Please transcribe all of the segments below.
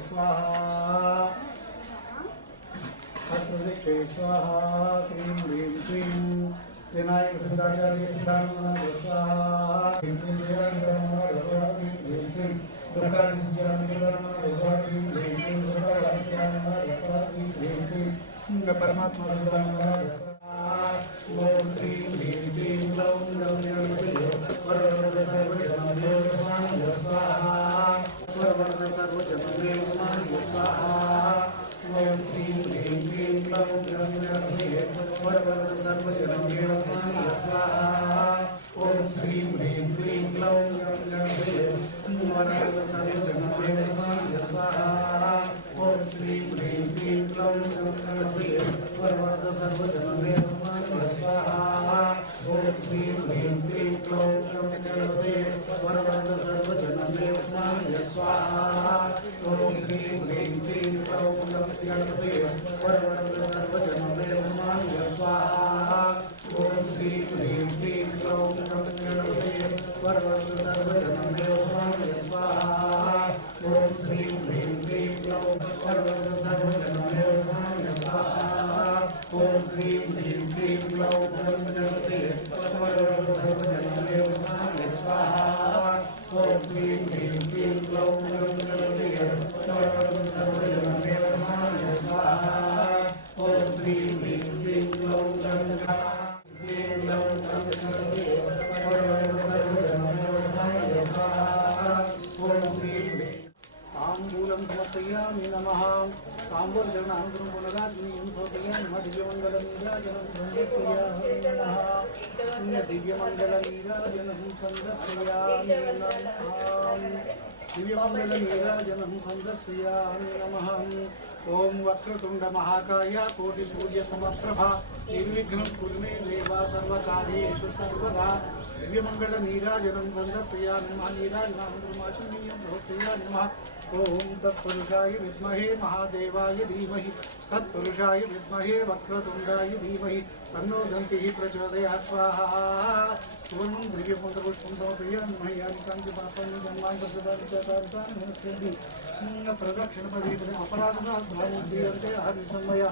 स्वाहा अस्त्रशिक्षे स्वाहा श्रीं ह्रीं क्लीं विनायक सिद्धाचार्य सिद्धानंद स्वाहा ह्रीं क्लीं जयानंद स्वाहा ह्रीं क्लीं दुर्गानंद स्वाहा ह्रीं क्लीं सुखवासियानंद स्वाहा ह्रीं क्लीं परमात्मा सिद्धानंद स्वाहा ओम श्रीं ह्रीं क्लीं लौं गणपतये वरवरद सर्वजनदेव स्वाहा वरवरद सर्वजनदेव स्वाहा ओम श्रीं ह्रीं क्लीं लौं गणपतये वरवरद सर्वजनदेव स्वाहा ओम श्रीं ह्रीं क्लीं लौं गणपतये वरवरद सर्वजनदेव स्वाहा ओम श्रीं ह्रीं क्लीं लौं गणपतये वरवरद सर्वजनदेव स्वाहा ओम श्रीं ह्रीं क्लीं लौं गणपतये वरवरद सर्वजनदेव स्वाहा ओम श्रीं ह्रीं क्लीं लौं गणपतये वरवरद सर्वजनदेव स्वाहा ओम श्रीं ह्रीं क्लीं लौं गणपतये वरवरद सर्वजनदेव स्वाहा ओम श्रीं ह्रीं क्लीं लौं वरवरद सर्वजनदेव स्वाहा ओम श्रीं ह्रीं क्लीं लौं गणपतये वरवरद सर्वजनदेव स्वाहा ओम श्रीं ह्रीं क्लीं लौं गणपतये वरवरद सर्वजनदेव स्वाहा ओम श्रीं ह्रीं क्लीं लौं गणपतये वरवरद सर्वजनदेव स्वाहा ओम श्रीं ताम्बूलं समर्पयामि नमः ताम्बूलचरणानन्तरं पुनराग्निं समर्पयामि नमः दिव्यमङ्गलनीराजनं सन्दर्शयामि नमः दिव्यमङ्गलनीराजनं सन्दर्शयामि नमः दिव्यमङ्गलनीराजनं सन्दर्शयामि नमः ओम वक्रतुंड महाकाय कोटिसूर्यसमप्रभा निर्विघ्नं कुरु मे देव सर्वकार्येषु सर्वदा दिव्यमङ्गलनीराजनं सन्दर्शयामि नमः नीराजनानन्तरमाचमनीयं समर्पयामि नमः ओम तत्पुरुषाय विद्महे महादेवाय धीमहि तत्पुरुषाय विद्महे वक्रतुंडाय धीमहि तन्नो दन्तिः प्रचोदयात् स्वाहा ओम दिव्यमङ्गलपुष्पं समर्पयामि नमः यानि काञ्चि पापानि जन्मानि प्रदानि च तानि नमस्यन्ति प्रदक्षिणपदे अपराधसहस्राणि क्रियन्ते हरिसमया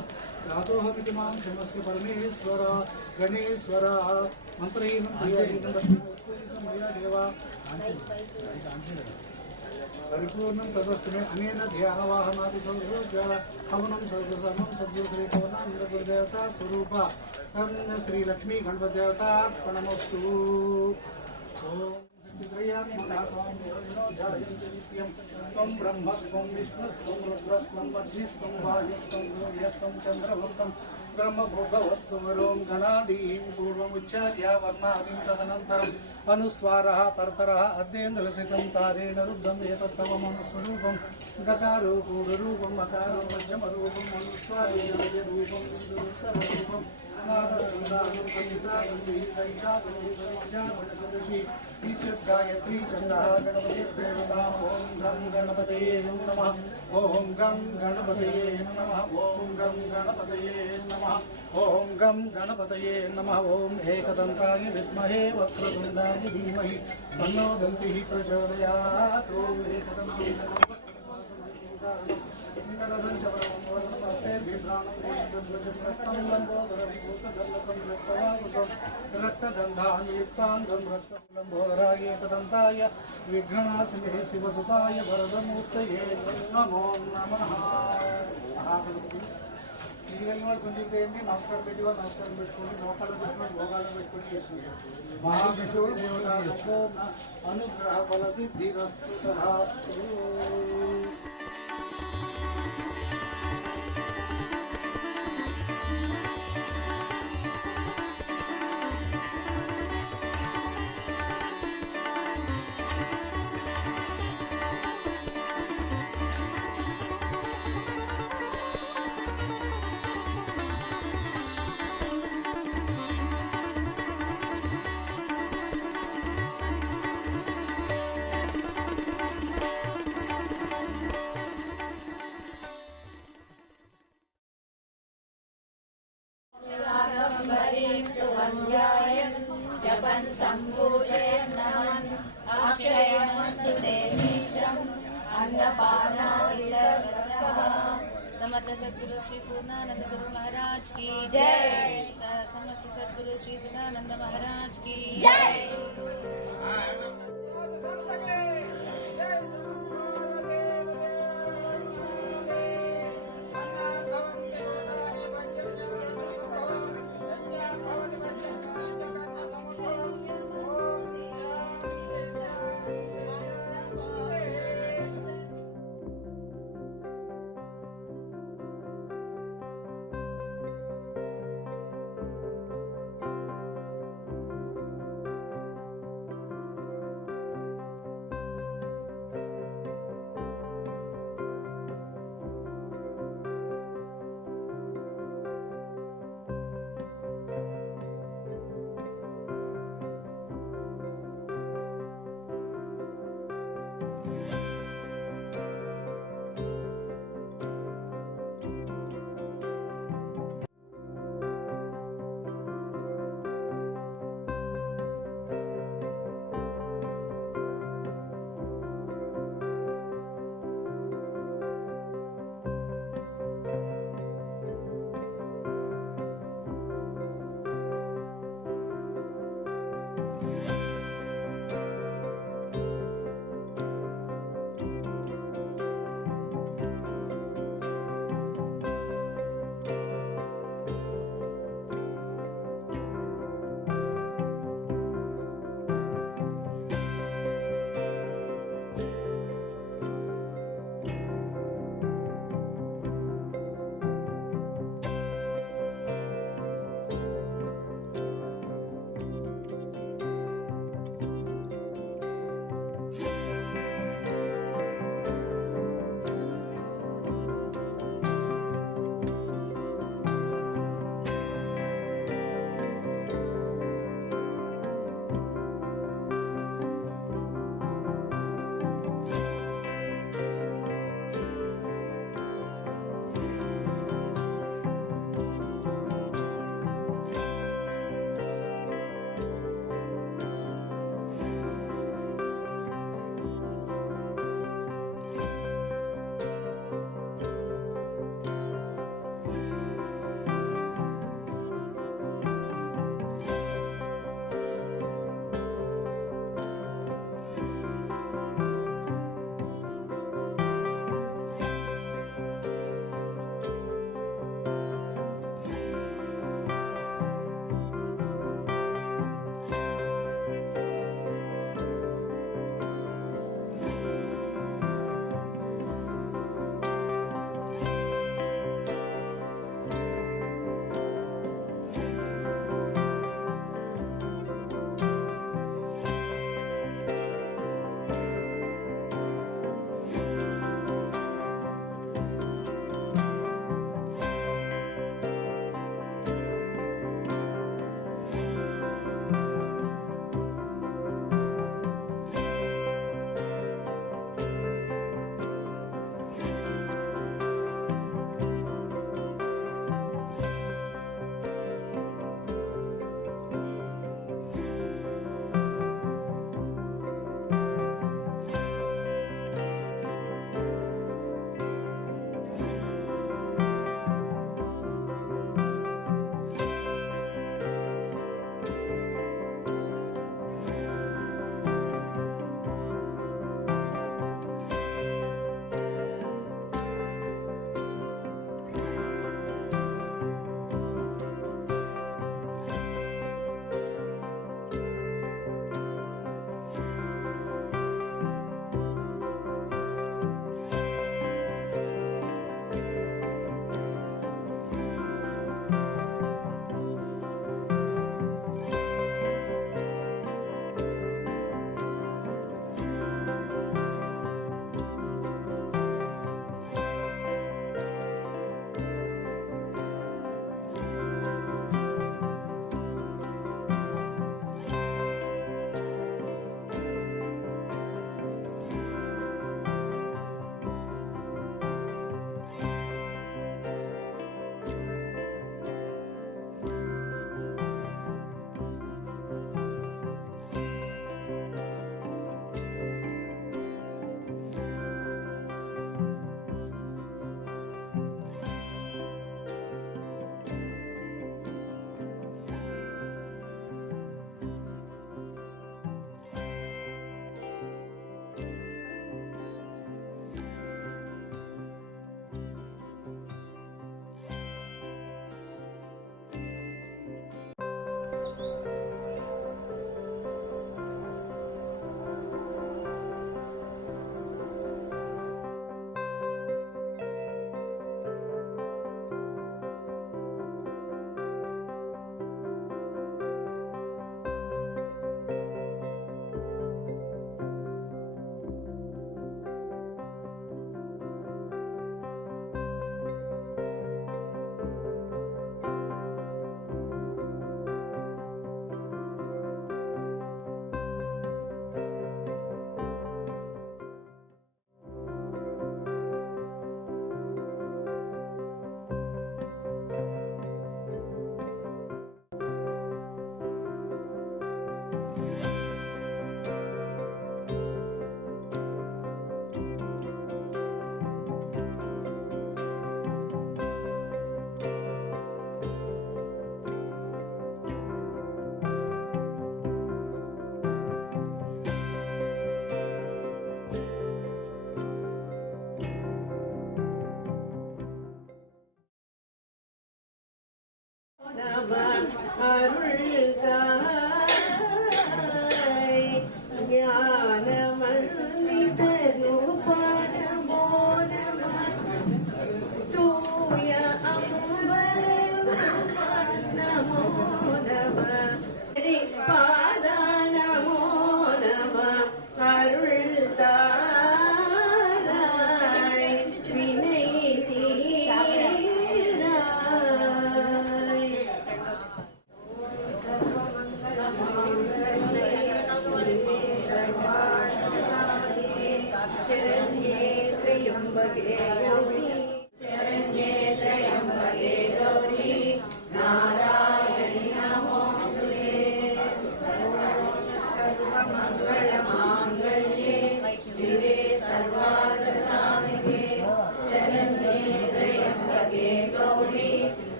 दासोऽहमिति मां क्षमस्व परमेश्वर गणेश्वर मन्त्रहीनं प्रियहीनं दक्षिणोत्तरीतं मया देवा परिपूर्णं तदस्तु मे अनेन ध्यानवाहनादि सर्वज्ञ हवनं सर्वसमं सद्योश्रीपवनानन्ददेवता स्वरूप श्रीलक्ष्मी गणपतिदेवतार्पणमस्तु ओम त्वं ब्रह्मस्त्वं विष्णुस्त्वं रुद्रस्त्वं वह्निस्त्वं वायुस्त्वं सूर्यस्त्वं चन्द्रमस्त्वं ब्रह्मभूतवस्सुवरों गणादीन् पूर्वमुच्चार्य वर्णादीं तदनन्तरम् अनुस्वारः परतरः अद्येन्द्रसितं तारेण रुद्धम् एतत्तवमनुस्वरूपं गकारो पूर्वरूपम् अकारो मध्यमरूपम् अनुस्वारेण रूपं रूपं नादसन्दानं संहितागन्धिसैषागन्धिसंज्ञागणसदृशी गायत्री छन्दः गणपतिर्देवता ओम गं गणपतये नमः ओम गं गणपतये नमः ओम गं गणपतये नमः ओम गं गणपतये नमः ओम एकदन्ताय विद्महे वक्रतुण्डाय धीमहि तन्नो दन्तिः प्रचोदयात् ओम एकदन्ताय रक्तगन्धान्युक्ताङ्गं एकदन्ताय विघ्ननाशिने शिवसुताय वरदमूर्तये नमो नमः नमस्कार पेटी नमस्कार मोकाल भोगाल महाविष्णुడు देवता अनुग्रह फल सिद्धिरस्तु तथास्तु समर्थ सद्गुरु श्री पूर्णानंद गुरु महाराज की जय। समस्त सद्गुरु श्री सदानंद महाराज की जय।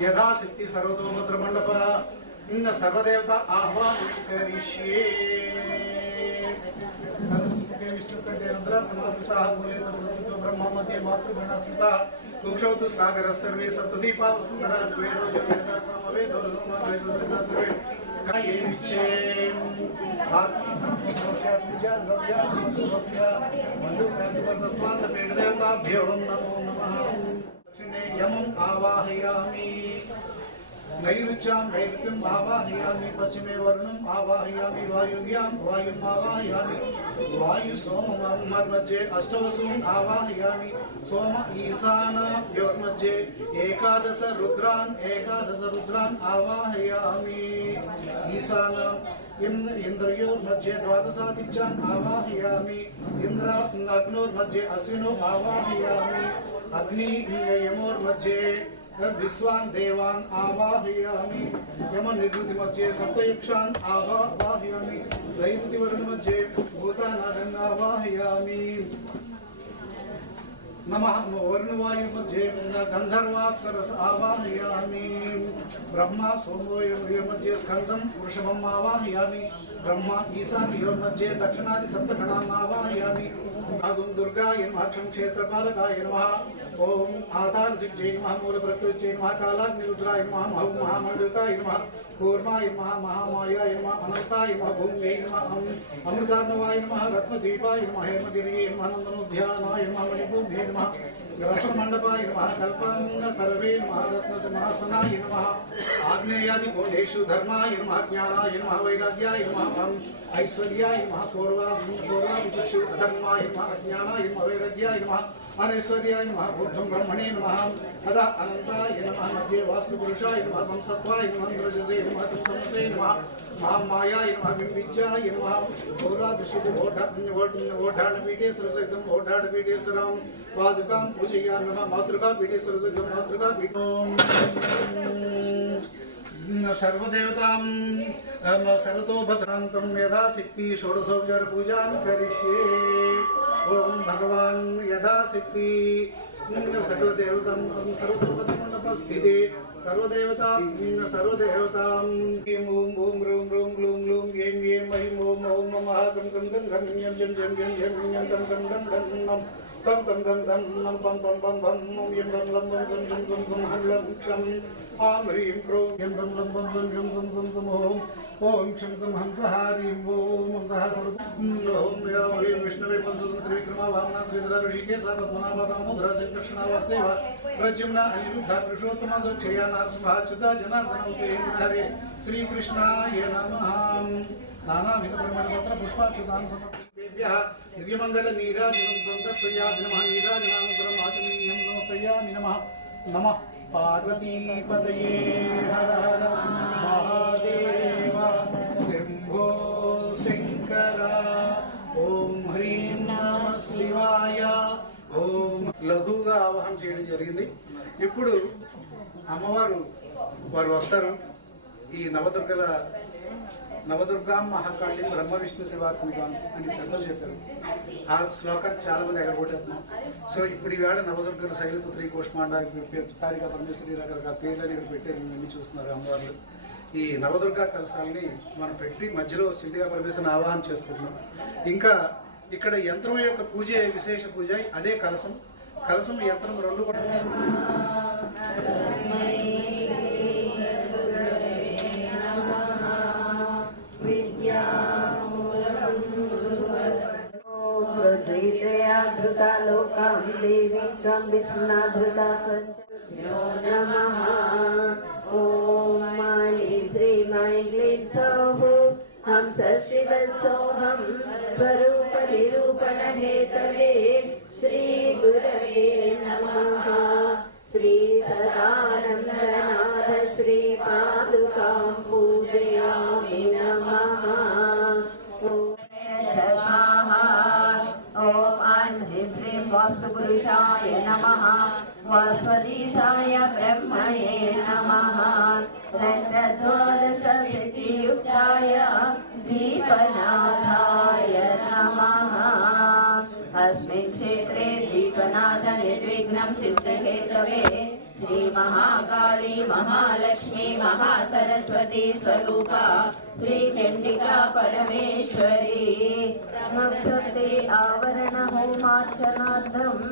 यथाशक्ति सर्वतोमुद्र मंडप सर्वदेवता आह्वान करिष्ये ब्रह्म मध्ये मातृगण स्मृता सूक्षौतु सागर सर्वे सप्तदीपा वसुंधरा नमो नमः। यमं आवाहयामि नैऋत्यां नैऋत्यम् आवाहयामि पश्चिमे वरुणम् आवाहयामि वायुव्यां वायुम् आवाहयामि वायु सोममध्ये अष्टवसून् आवाहयामि सोम ईशानयोर्मध्ये एकादश रुद्रान् आवाहयामि ईशान इंद्रयोर्मध्ये द्वादशादित्यान् आवाहयामि इंद्र अग्नोर्मध्ये अश्विनो आवाहयामि अग्नि यमोर्मध्ये विश्वान् देवान् आवाहयामि यम निवृत्ति मध्ये सप्तयक्षान् आवाहयामि दैवति वरुण मध्ये भूतानादन् आवाहयामि नमः वरुणवायु मध्ये गंधर्वाप्सरस आवाहयामि ब्रह्मा सोमो मध्ये स्कंदं वृषभम् आवाहयामि ब्रह्मा ईशानयोर् मध्ये दक्षिणादि सप्तगणान् आवाहयामि आगुं दुर्गाय नमः क्षं क्षेत्रपालकाय नमः ओम आधारसिद्धे नमः मूलप्रकृत्यै नमः कालाग्निरुद्राय नमः महामण्डूकाय नमः कूर्माय नमः महामायाय नमः अनन्ताय नमः भूम्यै नमः अमृतार्णवाय नमः रत्नदीपाय नमः हेमगिरिये नमः नन्दनोद्यानाय नमः मणिभूम्यै नमः रत्नमण्डपाय नमः कल्पान्तकरवे नमः रत्नसिंहासनाय नमः आग्नेयादिकोणेषु धर्माय नमः ज्ञानाय नमः वैराग्याय नमः ऐश्वर्याय नमः पूर्वादिषु अधर्माय नमः अज्ञानाय नमः वैराग्याय नमः अनैश्वर्याय नमः बुद्धं ब्रह्मणे नमः तदा अनन्ताय नमः मध्ये वास्तुपुरुषाय नमः संसत्वाय नमः इंद्रजसे नमः तमसे नमः महामायाय नमः विद्याय नमः पूर्वादिषु ओढाढपीठेश्वर सहितं ओढाढपीठेश्वरं पादुकां पूजयामि नमः मातृकापीठेश्वर सहितं मातृकापीठं सर्वदेवतां सर्वतोभद्रान्तं यथाशक्ति षोडशोपचार पूजां करिष्ये ओम भगवान यथाशक्ति सर्वदेवतां सर्वतोभद्रमण्डपस्थिते सर्वदेवतां ओम ओम ह्रूं ह्रूं ग्लूं ग्लूं ऐं ऐं ऐं ओम ओम नमः गं गं गं गं यं यं यं यं यं यं गं गं गं गं नम तं तं तं तं नं पं पं पं पं यं लं लं लं लं लं लं लं हं लं क्षं आं ह्रीं क्रों यं लं लं लं लं लं लं लं लं ॐ क्षं सं हंसः ह्रीं ॐ हंसः ॐ या ह्रीं विष्णवे पदसुतं त्रिविक्रमा वामना श्रीधरा ऋषिकेशः पद्मनाभा दामोदरः श्रीकृष्णा वासुदेवः प्रद्युम्ना अनिरुद्धः पुरुषोत्तमः दक्षया नरसिंहाच्युतः जनार्दनोऽपि हरे श्रीकृष्णाय नमः। नानाविधपरिमलपत्र पुष्पाच्युतान् समर्पयेभ्यः दिव्यमङ्गलनीराजनं सन्दर्शयामि नमः। नीराजनानन्तरम् आचमनीयं समर्पयामि नमः। नमः पार्वतीपतये हर हर महादेव शम्भो शङ्कर ఓం హ్రీం నమః శివాయ ఓం లఘువుగా ఆవాహన చేయడం జరిగింది. ఇప్పుడు అమ్మవారు వారు వస్తారు. ఈ నవదుర్గా మహాకాళి బ్రహ్మ విష్ణు శివాత్మిక అని పెద్దలు చెప్పారు. ఆ శ్లోకాన్ని చాలా మంది ఎగరగొట్టేస్తున్నాం. సో ఇప్పుడు ఈవేళ నవదుర్గలు శైలపుత్రి కోష్మాండ తారిక పరమేశ్వరి రకరకాల పేర్లని ఇక్కడ పెట్టారు. ఇవన్నీ చూస్తున్నారు అమ్మవారు. ఈ నవదుర్గా కలశాలని మనం పెట్టి మధ్యలో సింధిగా పరమేశ్వరిని ఆవాహన చేసుకుంటున్నాం. ఇంకా ఇక్కడ యంత్రం యొక్క పూజ విశేష పూజ అదే కలశం. కలశం యంత్రం రెండు हम सशिवसोहं स्वरूप निरूपण हेतवे श्री गुरवे नमः। श्री सदानंदनाथ श्री पादुकां पूजयामि नमः। ओम आन्ध्रीं वास्तुपुरुषाय नमः। वास्वदीशाय ब्रह्मणे नमः। द्वादशसिद्धियुक्ताय दीपनाथाय नमः। अस्मिन् क्षेत्रे दीपनाथ निर्विघ्नं सिद्धिहेतवे श्री महाकाली महालक्ष्मी महासरस्वती स्वरूपा श्री चंडिका परमेश्वरी नक्षत्रे आवरण होमार्चनार्थम्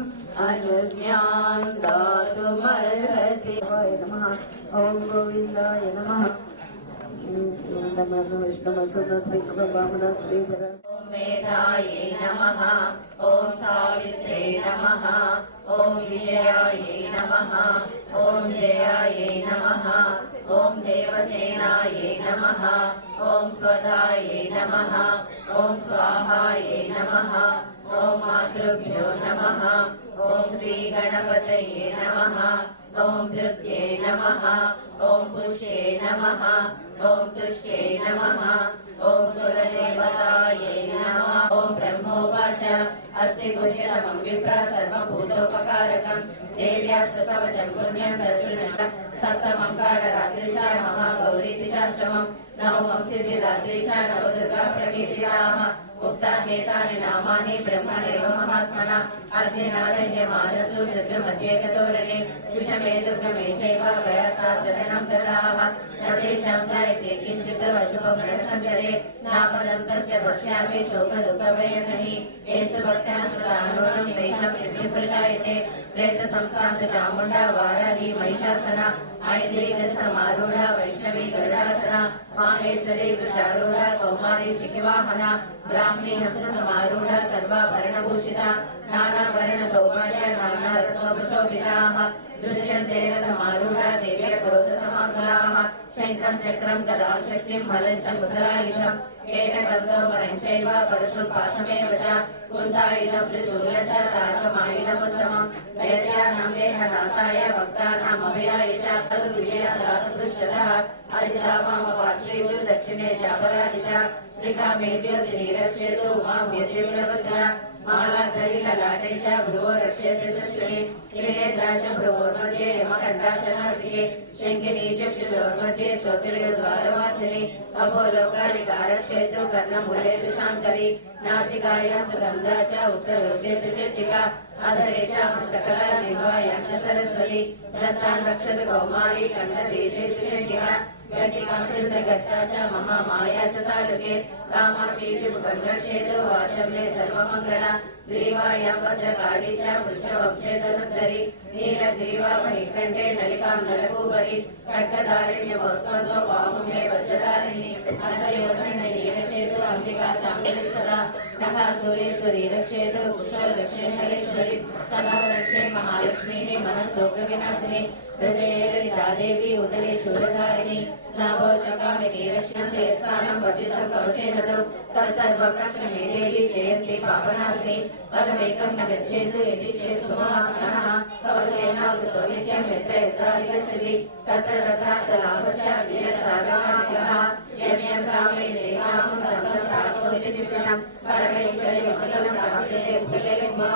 अनुज्ञां दातुमर्हसि। नमः। ओम गोविंदाय नमः। ओम वेदाये नमः। ओम सावित्रे नमः। ओम विजयाये नमः। ओम जयाये नमः। ओम देवसेनाये नमः। ओम स्वधाये नमः। ओम स्वाहाये नमः। ओम मातृभ्यो नमः। ओम श्री गणपतये नमः। ओम धृत्ये नमः। ओम पुष्ये नमः। ओम तुष्टे नमः। ओम कुलदेवताये नमः। ओम ब्रह्मोवाच अस्य गुह्यतमं विप्रा सर्वभूतोपकारकं देव्यास्तु कवचं पुण्यं दर्शनं सप्तमं कालरात्रिशा महागौरीति चाष्टमं नवमं सिद्धिदात्रिशा नवदुर्गा प्रकीर्तिताः उक्तान्येतानि नामानि ब्रह्मणेव महात्मना अग्निनादह्यमानसु शत्रुमध्येकतोरणे विषमे दुर्गमे चैव भयात्ताशरणं ददाः न तेषां जायते किञ्चित् अशुभं रणसङ्कटे नापदं तस्य पश्यामि शोकदुःखभयं नहि येषु भक्ताः सुतानुगुणं तेषां सिद्धिं प्रजायते प्रेतसंस्थान्त चामुण्डा वाराही महिषासना ऐन्द्रीयसमारूढा वैष्णवी गरुडासना माहेश्वरी वृषारूढा कौमारी शिखिवाहना ब्राह्मी हंससमारूढा सर्वाभरणभूषिता नानाभरणसौभाग्या नानारत्नोपशोभिताः दृश्यन्ते रथमारूढा देव्या क्रोधसमाकुलाः शङ्खं चक्रं गदां शक्तिं फलं च मुसलायुधम् केटकन्दोमरं चैव परशुपाशमेव च कुन्तायुधं त्रिशूलं च सार्गमायुधमुत्तमम् दैत्यानां देहनाशाय भक्तानाम् अभयाय च तद्विजयसाधुपृष्ठतः अजितावामपार्श्वेषु दक्षिणे चापराजिता श्रीकामेद्योतिनिरक्ष्यतु मां यद्यव्यवस्य मालाधरि ललाटे च भ्रुवो रक्ष्यते सश्री त्रिनेत्रा च भ्रुवोर्मध्ये यमकण्ठा च नासिके शङ्किनी चक्षुषोर्मध्ये श्रोत्रयोर्द्वारवासिनी अपोलोकारिकारक्षेतु कर्णमूलेतु शाङ्करी नासिकायां सुगन्धा च उत्तरोचेतु चर्चिका अधरे च अमृतकला जिह्वायां च सरस्वती दत्तान् रक्षतु कौमारी कण्ठदेशेतु शङ्किका घटिकांचन्द्रघट्टा च महामाया च तालुके कामाक्षी शुभकं रक्षेतु वाचं मे सर्वमङ्गला ग्रीवायां भद्रकाली च वृषभक्षे धनुद्धरी नीलग्रीवा महिकण्ठे नलिकां नलकूपरि खड्गधारिण्यवस्वन्तो वामु मे वज्रधारिणी हस्तयोर्धण्डनी रक्षेतु अम्बिका चामुण्डी सदा नखाचूलेश्वरी रक्षेतु कुशलरक्षेणेश्वरी सदा रक्षे महालक्ष्मीः मनस्सोगविनाशिनी हृदये ललिता देवी उदरे शूलधारिणी नाभो चकामिनी रक्षन्ते स्थानं वर्जितं कवचेन तु तत्सर्वं रक्षणे देवी जयन्ती पापनाशिनी पदमेकं न गच्छेतु यदि चेत् सुमहानः कवचेनावृतो नित्यं यत्र यत्राधिगच्छति तत्र तत्रार्थलाभस्य विजयसाधनाः यं यं कामयते कामं ततं प्राप्नोति निश्चितं परमेश्वरि मङ्गलं प्राप्यते उत्तरे मम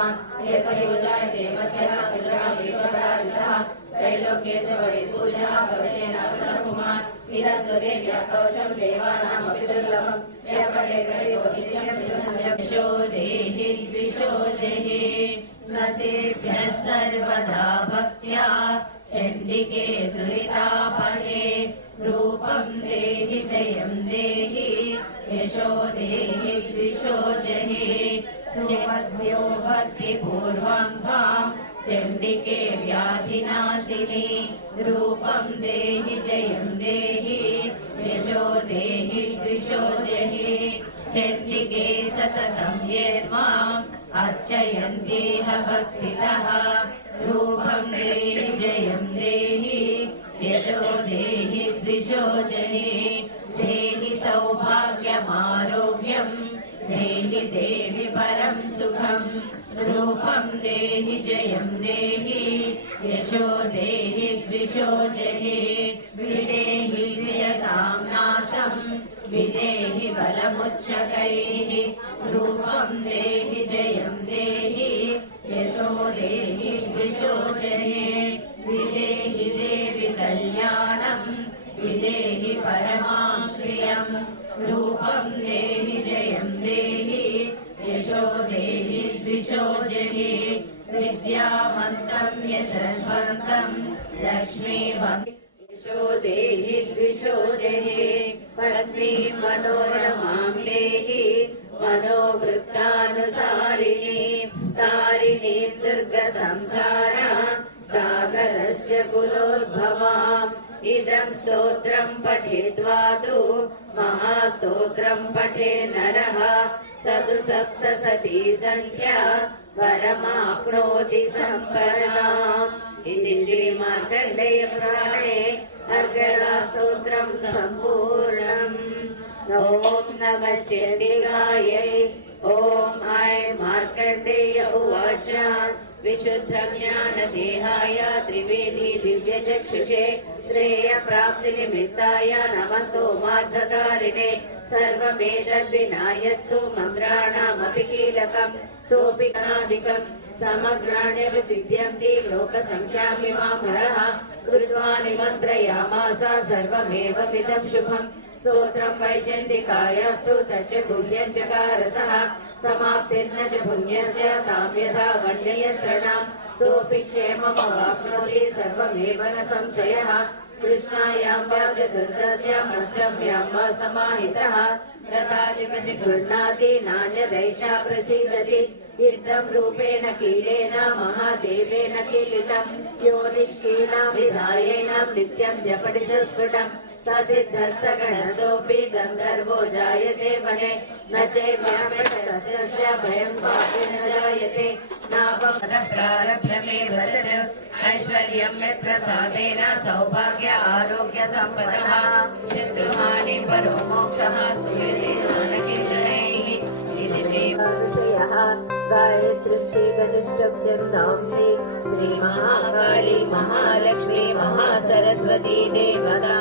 यज्ञयोजायते मध्यः सुन्दरालीश्वरादितः त्रैलोक्ये च वैपूजः कवचेन वृतकुमार इदं देव्या कवचं देवानामपि दुर्लभं यः पठेत् नित्यं विशो देहि द्विषो जहि स्मृतिभ्यः सर्वदा भक्त्या चण्डिके दुरितापहे रूपं देहि जयं देहि यशो देहि द्विषो जहि सुमद्भ्यो भक्तिपूर्वं त्वां चण्डिके व्याधिनाशिनी रूपं देहि जयं देहि यशो देहि द्विषो जहि चण्डिके सततं ये त्वाम् अर्चयन्तीह भक्तितः रूपं देहि जयं देहि यशो देहि द्विषो जहि देहि सौभाग्यमारोग्यं देहि देवि परं सुखं रूपं देहि जयं देहि यशो देहि द्विषो जहि विदेहि द्विषतां नाशं विदेहि बलमुच्चकैः रूपं देहि जयं देहि यशो देहि द्विषो जहि विदेहि देवि कल्याणं विदेहि परमां श्रियं रूपं देहि जयं देहि यशो देहि द्विषो जहि विद्यावन्तं यशस्वन्तं लक्ष्मीवन्तं यशो देहि द्विषो जहि पत्नीं मनोरमां देहि मनोवृत्तानुसारिणी तारिणीं दुर्गसंसारा सागरस्य कुलोद्भवाम् इदं स्तोत्रं पठित्वा तु महास्तोत्रं पठे नरः स तु सप्तशती संख्या परमाप्नोति सम्पदाम् इति श्रीमार्कण्डेयपुराणे अर्गलास्तोत्रं सम्पूर्णम् ॐ नमः शिरडिगायै ॐ ऐं मार्कण्डेय उवाच विशुद्धज्ञानदेहाय त्रिवेदी दिव्यचक्षुषे श्रेयप्राप्तिनिमित्ताय नमः सोमार्थधारिणे सर्वमेतद्विनायस्तु मन्त्राणामपि कीलकम् सोऽपि गणाधिकम् समग्राण्यभिसिद्ध्यन्ति लोकसङ्ख्यामिमामरः कृत्वा निमन्त्रयामास सर्वमेवमिदं शुभम् स्तोत्रं वैजन्तिकायास्तु तच्च गुह्यं चकारसः समाप्तिर्न च पुण्यस्य तां यथा वर्णयन्त्रणां सोऽपि क्षेममवाप्नोति सर्वमेव न संशयः कृष्णायां वा चतुर्दश्याम् अष्टम्यां वा समाहितः तथा च प्रतिगृह्णाति नान्यदैषा प्रसीदति युद्धं रूपेण कीलेन महादेवेन कीलितं यो निष्कीलां विधायेन नित्यं जपति च स्फुटम् ससिद्धः सगणसोऽपि गन्धर्वो जायते वने न चैव्यामृतस्य भयं पापि न जायते नापमतः प्रारभ्यमेव तत् ऐश्वर्यं यत्प्रसादेन सौभाग्य आरोग्य सम्पदः शत्रुहानि परो मोक्षः स्तूयते स्नानकीर्तनैः इति श्रीमहाविषयः गायत्रीष्टिकनिष्टभ्यं नांसि श्रीमहाकाली महालक्ष्मी महासरस्वती देवता